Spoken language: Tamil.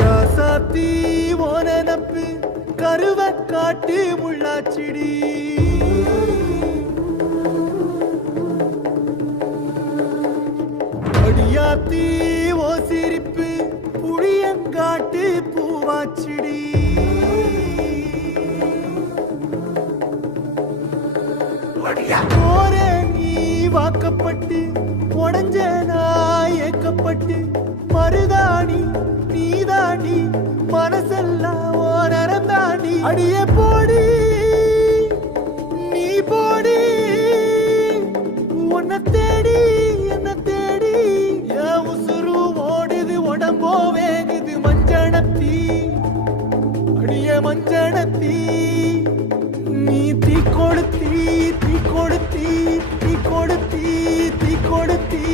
ராசாத்தி ஓன நப்பு கருவ காட்டு முள்ளாச்சிடி அடியாத்தி ஓ சிரிப்பு புளியங்காட்டு பூவாச்சிடி போற நீ வாக்கப்பட்டு உடஞ்ச நாய் ஏக்கப்பட்டு மருதாணி நீதாண்டி மனசெல்லாம் ஓரம் தாண்டி அடியே போடி நீ போடி உன்னை தேடி என்ன தேடி என் உசுரு ஓடுது உடம்போ வேகுது மஞ்சனத்தி அடிய மஞ்சனத்தி நீ தீ கொடுத்தி தீ கொடுத்தி தீ கொடுத்தி தீ கொடுத்தி